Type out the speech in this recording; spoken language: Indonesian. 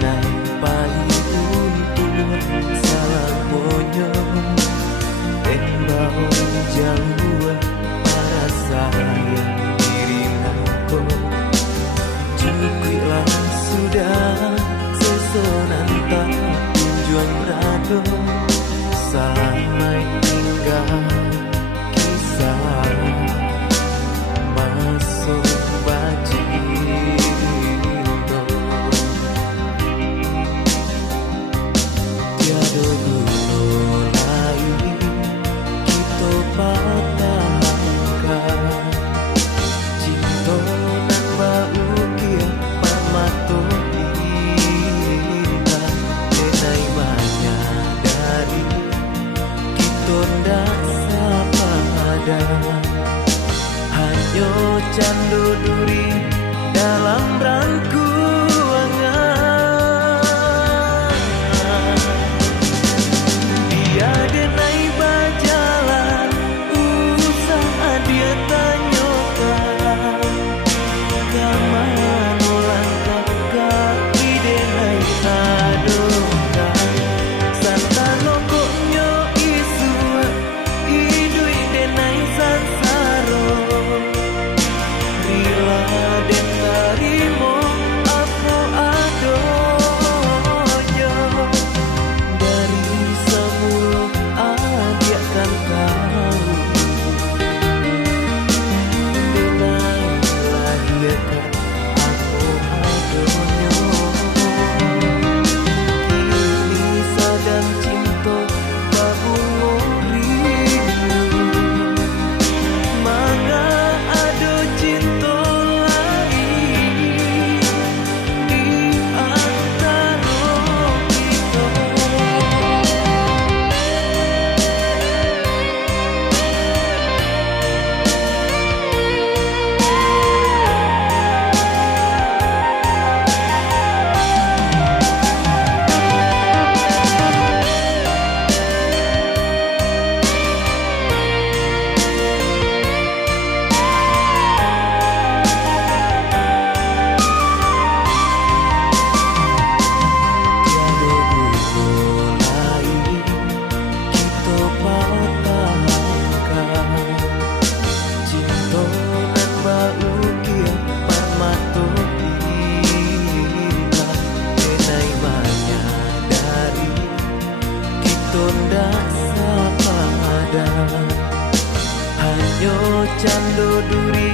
denai payun salah ponyo dan bau jauh para sayang diri aku cukuplah sudah sesonan tak kunjung berado sampai tinggal kisah masuk bajindo tiada guna lain kita patahkan cinta nan bau kia pamato kita denai menyadari kita ndak sapada hanya candu duri dalam rangkuangan dia denai berjalan usaha dia tanyakan kaman langkah kaki denai adokan santa lokoknya isu hidup denai sansaro rila den tarimo apa adonyo dari semua adiakan kau denai lahirkan aku adonyo kini sadang cinta babu rindu manga ada cinta lain di antara kita. Tiada guna lain kita patahkan cinta nan bau kia pamato kita denai menyadari kita ndak sapada hanya candu duri